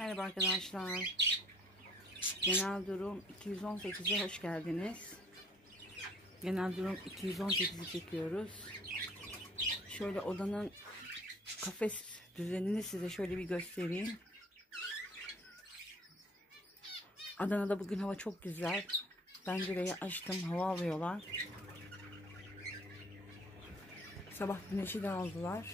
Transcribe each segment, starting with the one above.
Merhaba arkadaşlar. Genel durum 218'e hoş geldiniz. Genel durum 218'i çekiyoruz. Şöyle odanın kafes düzenini size şöyle bir göstereyim. Adana'da bugün hava çok güzel. Pencereyi açtım. Hava alıyorlar. Sabah güneşi de aldılar.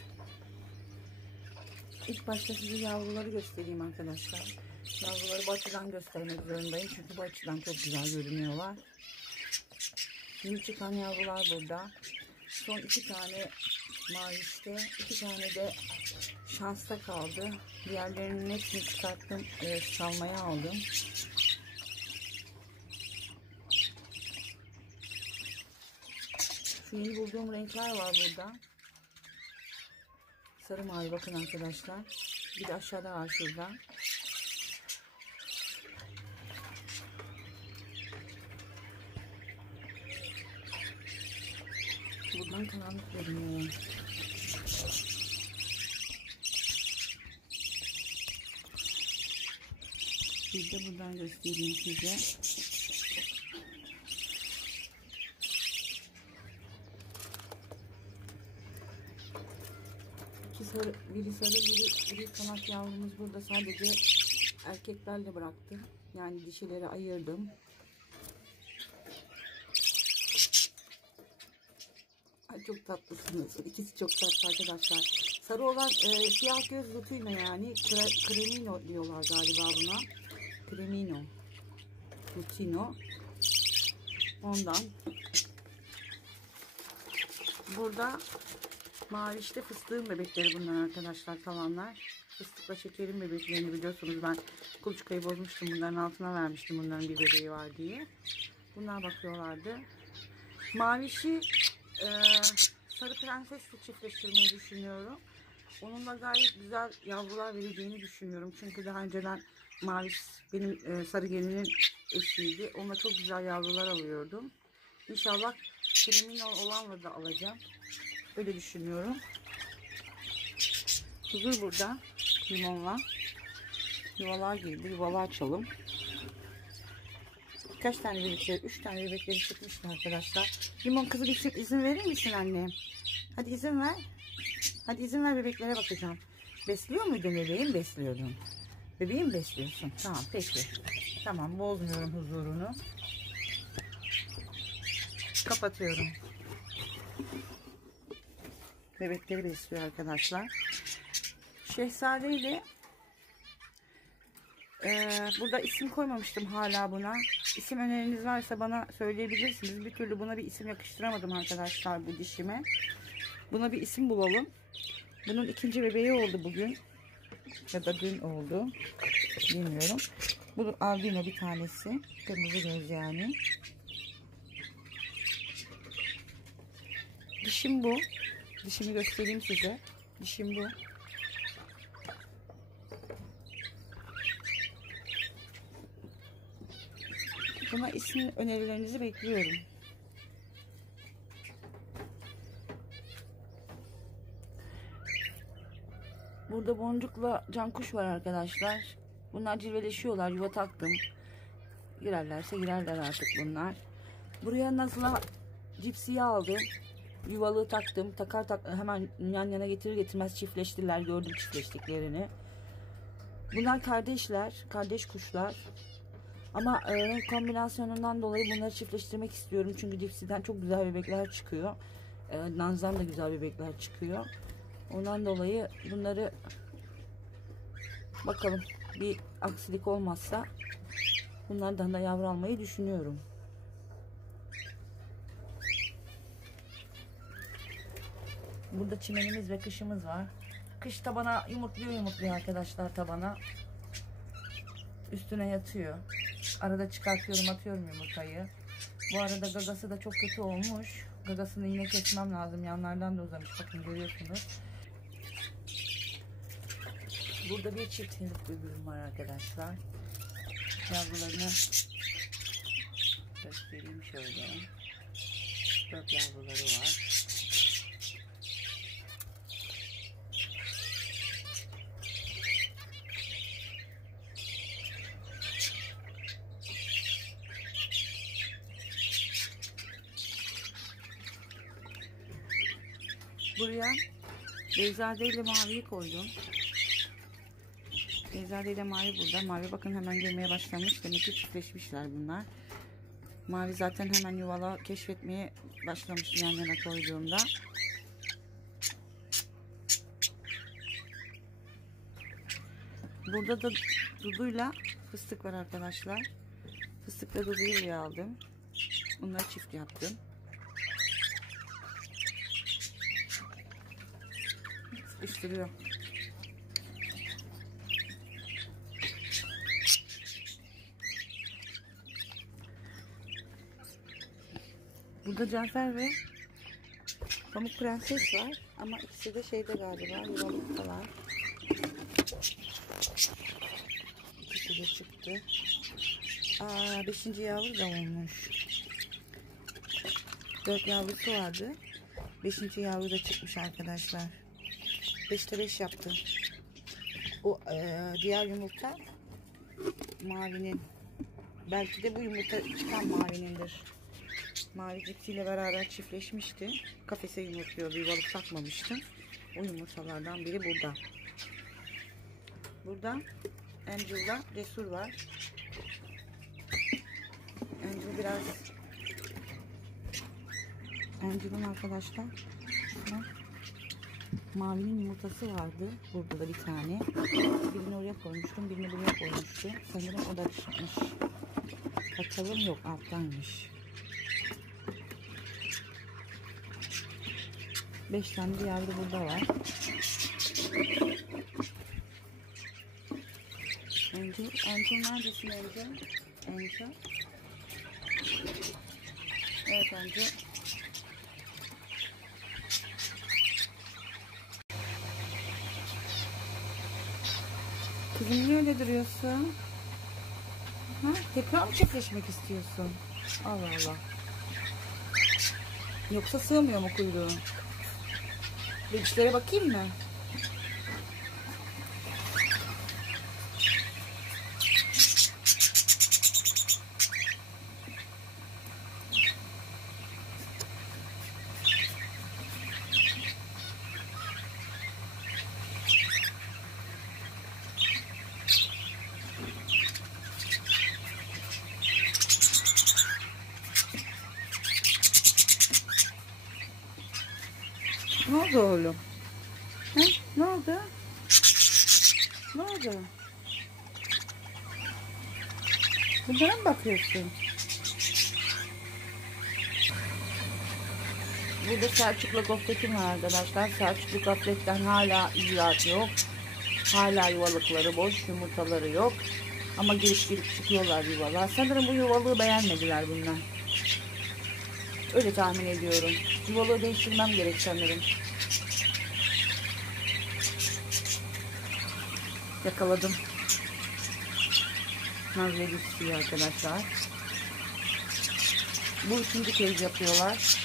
İlk başta size yavruları göstereyim arkadaşlar. Yavruları bu açıdan göstermek zorundayım. Çünkü bu açıdan çok güzel görünüyorlar. Yeni çıkan yavrular burada. Son iki tane mavişte, iki tane de şansta kaldı. Diğerlerinin hepsini çıkarttım. E, salmaya aldım. Yeni bulduğum renkler var burada. Sarı mavi bakın arkadaşlar. Bir de aşağıda var şurada. Buradan karanlık görünüyor. Bir de buradan göstereyim size. Sarı, biri sarı, biri, biri kanat yavrumuz burada sadece erkeklerle bıraktı. Yani dişileri ayırdım. Ay çok tatlısınız. İkisi çok tatlı arkadaşlar. Sarı olan e, siyah göz lutuyla yani Kre, Cremino diyorlar galiba buna. Cremino. Lutino. Ondan. Burada mavişte fıstığın bebekleri bunlar arkadaşlar kalanlar. Fıstıkla şekerin bebeklerini biliyorsunuz ben kuluçkayı bozmuştum. Bunların altına vermiştim bunların bir bebeği var diye. Bunlar bakıyorlardı. Mavişi e, sarı prensesle çiftleştirmeyi düşünüyorum. Onunla gayet güzel yavrular vereceğini düşünüyorum. Çünkü daha önceden Maviş benim e, sarı gelinin eşiydi. Onunla çok güzel yavrular alıyordum. İnşallah kremin olanla da alacağım. Öyle düşünüyorum. Huzur burada. Limonla. Yuvalar girdi. Yuvalar açalım. Kaç tane bebekleri? Üç tane bebekleri çıkmıştı arkadaşlar. Limon kızı bir izin verir misin anne? Hadi izin ver. Hadi izin ver bebeklere bakacağım. Besliyor muydun bebeğim? Besliyordun. Bebeğim besliyorsun. Tamam peki. Tamam bozmuyorum huzurunu. Kapatıyorum. Bebekleri besliyor arkadaşlar. Şehzade ile ee, burada isim koymamıştım hala buna. İsim öneriniz varsa bana söyleyebilirsiniz. Bir türlü buna bir isim yakıştıramadım arkadaşlar bu dişime. Buna bir isim bulalım. Bunun ikinci bebeği oldu bugün. Ya da dün oldu. Bilmiyorum. Bu albino bir tanesi. Kırmızı göz yani. Dişim bu. Dişimi göstereyim size. Dişim bu. Buna isim önerilerinizi bekliyorum. Burada boncukla cankuş var arkadaşlar. Bunlar cilveleşiyorlar. Yuva taktım. Girerlerse girerler artık bunlar. Buraya Nazlı cipsiyi aldım. Yuvalığı taktım. Takar tak hemen yan yana getirir getirmez çiftleştiler. Gördüm çiftleştiklerini. Bunlar kardeşler. Kardeş kuşlar. Ama e, renk kombinasyonundan dolayı bunları çiftleştirmek istiyorum. Çünkü dipsiden çok güzel bebekler çıkıyor. E, Nanzan da güzel bebekler çıkıyor. Ondan dolayı bunları bakalım bir aksilik olmazsa bunlardan da yavru almayı düşünüyorum. Burada çimenimiz ve kışımız var. Kış tabana yumurtluyor yumurtluyor arkadaşlar tabana. Üstüne yatıyor. Arada çıkartıyorum atıyorum yumurtayı. Bu arada gagası da çok kötü olmuş. Gagasını yine kesmem lazım. Yanlardan da uzamış. Bakın görüyorsunuz. Burada bir çift hinduk bülbülüm var arkadaşlar. Yavrularını Göstereyim şöyle. Dört yavruları var. Buraya Beyzade ile Mavi'yi koydum. Beyzade ile Mavi burada. Mavi bakın hemen girmeye başlamış. Demek ki çiftleşmişler bunlar. Mavi zaten hemen yuvala keşfetmeye başlamıştı yan yana koyduğumda. Burada da Dudu'yla fıstık var arkadaşlar. Fıstıkla Dudu'yu aldım. Bunları çift yaptım. Sıkıştırıyor. Burada Cafer ve Pamuk Prenses var. Ama ikisi de şeyde galiba yuvalıktalar. İkisi de çıktı. Aa, beşinci yavru da olmuş. Dört yavrusu vardı. Beşinci yavru da çıkmış arkadaşlar. Beşte beş yaptı. O eee, diğer yumurta mavinin. Belki de bu yumurta çıkan mavinindir. Mavi cipsiyle beraber çiftleşmişti. Kafese yumurtluyordu. Yuvalık takmamıştım. O yumurtalardan biri burada. Burada Angel'la Cesur var. Angel biraz Angel'ın arkadaşlar bak, Mavinin yumurtası vardı. Burada da bir tane. Birini oraya koymuştum. Birini buraya koymuştum. Sanırım o da çıkmış. Kaçalım yok alttaymış. Beş tane bir yavru burada var. Angel, Angel neredesin Angel? Angel. Evet Angel. Kızım niye öyle duruyorsun? Ha? Tekrar mı çiftleşmek istiyorsun? Allah Allah. Yoksa sığmıyor mu kuyruğu? Bebislere bakayım mı? Ne oldu oğlum? Ha? Ne oldu? Ne oldu? Bunlara mı bakıyorsun? Burada Selçuk'la gofretim var arkadaşlar. Selçuklu gofretten hala icraat yok. Hala yuvalıkları boş, yumurtaları yok. Ama girip girip çıkıyorlar yuvalar. Sanırım bu yuvalığı beğenmediler bunlar. Öyle tahmin ediyorum. Yuvalığı değiştirmem gerek sanırım. Yakaladım. Nazlı düşüyor arkadaşlar. Bu üçüncü kez yapıyorlar.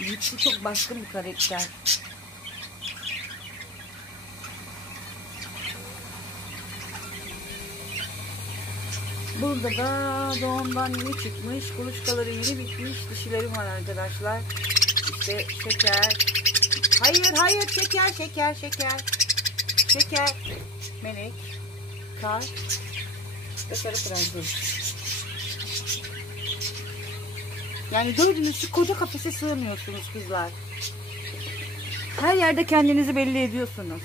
Yipsi çok baskın bir karakter. Burada da doğumdan yeni çıkmış. Kuluçkaları yeni bitmiş. Dişilerim var arkadaşlar. İşte şeker. Hayır hayır şeker şeker şeker. Şeker. Melek. Kar. Sarı prenses. Yani dördünüz şu koca kafese sığmıyorsunuz kızlar. Her yerde kendinizi belli ediyorsunuz.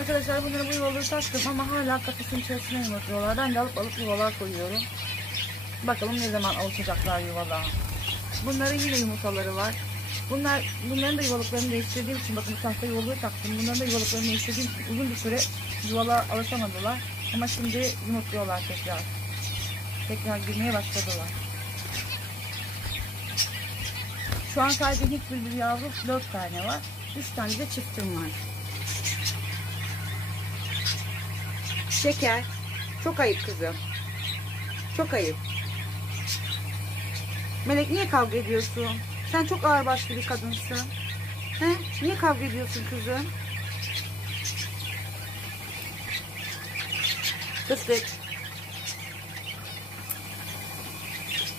Arkadaşlar bunları bu yuvaları taktım ama hala kafesin içerisine yumurtluyorlar. Ben de alıp alıp yuvalar koyuyorum. Bakalım ne zaman alışacaklar yuvalığa. Bunların yine yumurtaları var. Bunlar, bunların da yuvalıklarını değiştirdiğim için bakın bu tahta yuvalığı taktım. Bunların da yuvalıklarını değiştirdiğim için uzun bir süre yuvalığa alışamadılar. Ama şimdi yumurtluyorlar tekrar. Tekrar girmeye başladılar. Şu an sadece hiç bülbül yavru 4 tane var. 3 tane de çiftim var. Şeker. Çok ayıp kızım. Çok ayıp. Melek niye kavga ediyorsun? Sen çok ağırbaşlı bir kadınsın. He? Niye kavga ediyorsun kızım? Fıstık.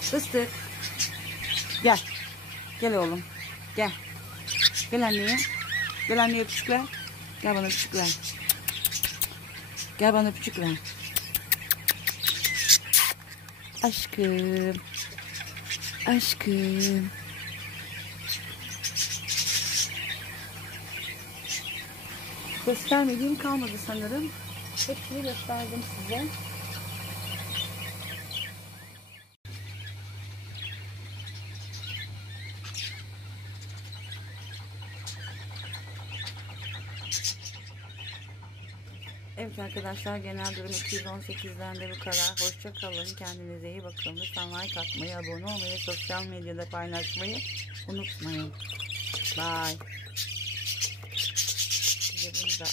Fıstık. Gel. Gel oğlum. Gel. Gel anneye. Gel anneye öpücük ver. Gel bana öpücük ver. Gel bana öpücük ver. Aşkım. Aşkım. Göstermediğim kalmadı sanırım. Hepsini gösterdim size. Evet arkadaşlar genel durum 218'den de bu kadar. Hoşça kalın. Kendinize iyi bakın. Lütfen like atmayı, abone olmayı, sosyal medyada paylaşmayı unutmayın. Bye. Bunu da